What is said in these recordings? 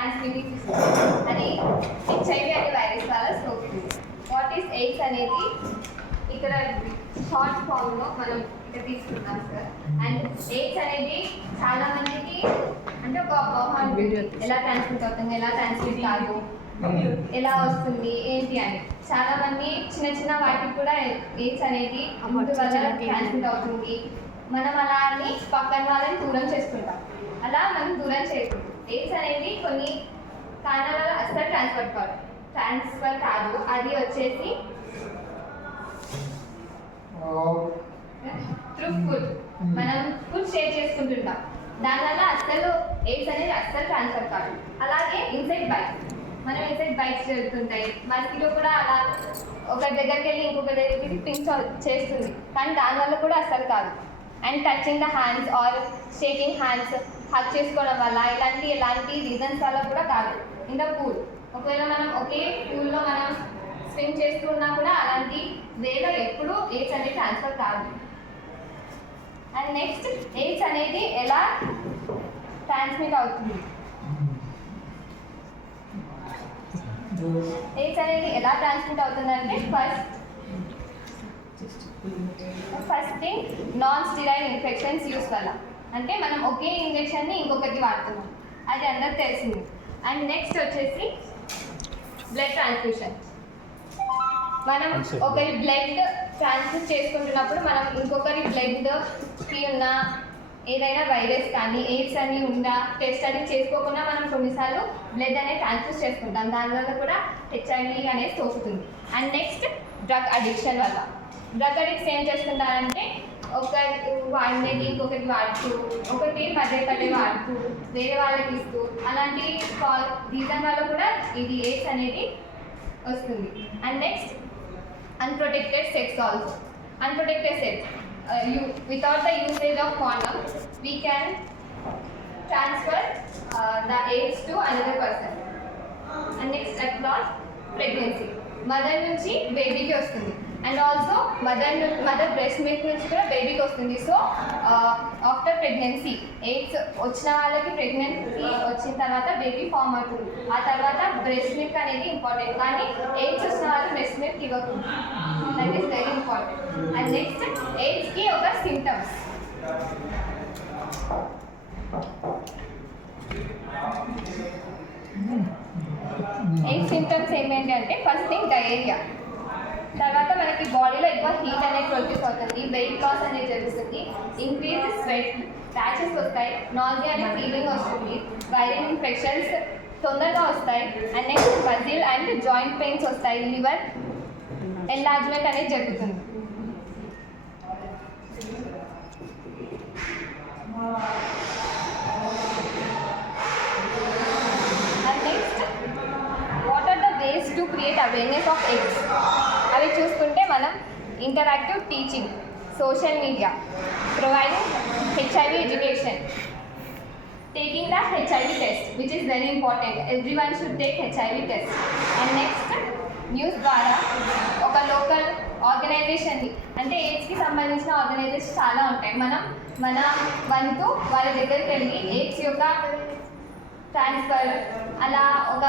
Transmitting system. అది HIV అనే virus వల్ల సోకుతుంది. వాట్ ఈస్ ఎయిడ్స్ అనేది ఇక్కడ షార్ట్ ఫామ్లో మనం ఇక్కడ తీసుకుంటాం సార్. అండ్ ఎయిడ్స్ అనేది చాలా మందికి అంటే ఒక అపోహ ఎలా ట్రాన్స్మిట్ అవుతుంది, ఎలా ట్రాన్స్మిట్ కాదు, ఎలా వస్తుంది ఏంటి అని. చాలా మంది చిన్న చిన్న వాటికి కూడా ఎయిడ్స్ అనేది అమౌంట్ వల్ల ట్రాన్స్మిట్ అవుతుంది, మనం అలా అని పక్కన వాళ్ళని దూరం చేసుకుంటాం. అలా మనం దూరం చేయకూడదు. ఎయిడ్స్ అనేది కొన్ని కారణాల వల్ల అస్సలు ట్రాన్స్ఫర్ కాదు. అది వచ్చేసి త్రూ ఫుడ్, మనం ఫుడ్ షేర్ చేసుకుంటుంటాం, దానివల్ల అస్సలు ఎయిడ్స్ అనేది అస్సలు ట్రాన్స్ఫర్ కాదు. అలాగే ఇన్సెక్ట్ బైట్స్, మనం ఇన్సెక్ట్ బైట్స్ జరుగుతుంటాయి. మస్కిటో కూడా అలా ఒక దగ్గరికి వెళ్ళి ఇంకొక దగ్గరికి పించ్ చేస్తుంది, కానీ దానివల్ల కూడా అస్సలు కాదు. And touching the hands or shaking hands, hug చేసుకోవడం వల్ల ఎలాంటి రీజన్స్ వల్ల కూడా కాదు. ఇన్ ద పూల్, ఒకవేళ మనం ఒకే పూల్లో మనం స్విమ్ చేస్తున్నా కూడా అలాంటి వేలో ఎప్పుడు ఎయిడ్స్ అనేది ట్రాన్స్ఫర్ కాదు. అండ్ నెక్స్ట్ ఎయిడ్స్ అనేది ఎలా ట్రాన్స్మిట్ అవుతుంది, ఎయిడ్స్ అనేది ఎలా ట్రాన్స్మిట్ అవుతుందంటే first thing non sterile infections use వల్ల, అంటే మనం ఒకే ఇంజెక్షన్ని ఇంకొకటి వాడుతున్నాం, అది అందరికి తెలిసింది. అండ్ నెక్స్ట్ వచ్చేసి బ్లడ్ ట్రాన్స్ఫ్యూషన్, మనం ఒకరి బ్లడ్ ట్రాన్స్ఫ్యూజ్ చేసుకుంటున్నప్పుడు మనం ఇంకొకరి బ్లడ్కి ఉన్న ఏదైనా వైరస్ కానీ ఎయిడ్స్ అని ఉందా టెస్ట్ అనేది చేసుకోకుండా మనం కొన్నిసార్లు బ్లడ్ అనేది ట్రాన్స్ఫ్యూజ్ చేసుకుంటాం, దానివల్ల కూడా హెచ్ఐవి అనేది సోకుతుంది. అండ్ నెక్స్ట్ డ్రగ్ అడిక్షన్ వల్ల, డ్రగ్ అడిక్ట్స్ ఏం చేస్తుంటారంటే ఒకటి వాడినది ఇంకొకటి వాడుతూ, ఒకటి పదే వాడుతూ వేరే వాళ్ళకి ఇస్తూ, అలాంటి రీజన్ వల్ల కూడా ఇది ఎయిడ్స్ అనేది వస్తుంది. And next unprotected sex also. Unprotected sex, without the usage of condom we can transfer the AIDS to another person. And next at last pregnancy, mother నుంచి బేబీకి వస్తుంది. And also mother breast milk నుంచి కూడా బేబీకి వస్తుంది. So after pregnancy AIDS వచ్చిన వాళ్ళకి pregnancy వచ్చిన తర్వాత బేబీ ఫామ్ అవుతుంది. ఆ తర్వాత బ్రెస్ట్ మిల్క్ అనేది ఇంపార్టెంట్, కానీ ఎయిడ్స్ వచ్చిన వాళ్ళు బ్రెస్ట్ మిల్క్ ఇవ్వకూడదు, that is very important. And next ఎయిడ్స్కి ఒక సిమ్టమ్స్, ఎయిడ్స్ సిమ్టమ్స్ ఏంటంటే అంటే ఫస్ట్ థింగ్ డయేరియా, తర్వాత మనకి బాడీలో ఎక్కువ హీట్ అనేది ప్రొడ్యూస్ అవుతుంది, వెయిట్ లాస్ అనేది జరుగుతుంది, ఇంక్రీజ్ స్వెట్, ర్యాషెస్ వస్తాయి, నాజియా అనే ఫీలింగ్ వస్తుంది, వైరల్ ఇన్ఫెక్షన్స్ తొందరగా వస్తాయి. And next muscle and joint pains వస్తాయి, లివర్ ఎన్లార్జ్మెంట్ అనేది జరుగుతుంది. And next what are the ways to create awareness of AIDS, అవి చూసుకుంటే మనం interactive teaching, social media, providing HIV education, taking the HIV test which is very important, everyone should take HIV test. And next news ద్వారా ఒక local ఆర్గనైజేషన్ని, అంటే ఎయిడ్స్కి సంబంధించిన organisation చాలా ఉంటాయి, మన వంతు వాళ్ళ దగ్గరికి వెళ్ళి ఎయిడ్స్ యొక్క ట్రాన్స్ఫర్ అలా ఒక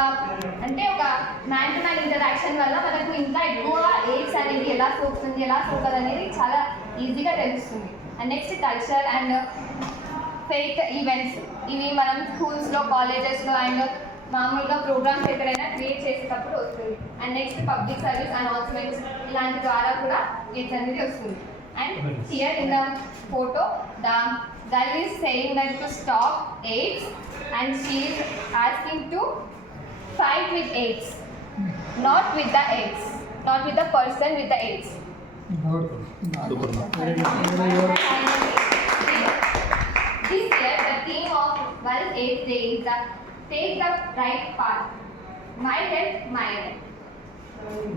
మ్యాన్ టు మ్యాన్ ఇంటరాక్షన్ వల్ల మనకు ఇంకా ఎక్కువ ఎయిడ్స్ అనేది ఎలా సోకుతుంది ఎలా సోకదు అనేది చాలా ఈజీగా తెలుస్తుంది. And next culture and faith events, ఇవి మనం స్కూల్స్లో కాలేజెస్లో అండ్ మామూలుగా ప్రోగ్రామ్స్ ఎక్కడైనా క్రియేట్ చేసేటప్పుడు వస్తుంది. And next public service announcements, ఇలాంటి ద్వారా కూడా ఎయిడ్స్ అనేది వస్తుంది. And here in the photo the girl is saying that to stop AIDS and she is asking to fight with AIDS, not with the AIDS, not with the person with the AIDS. This year the theme of World AIDS Day is that take the right path. My health, my health.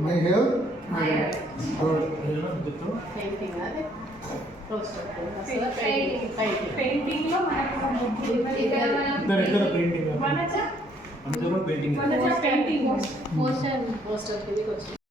My health, my health. Painting అది painting లో మనకు ఇక్కడ painting poster కిందకి వచ్చింది.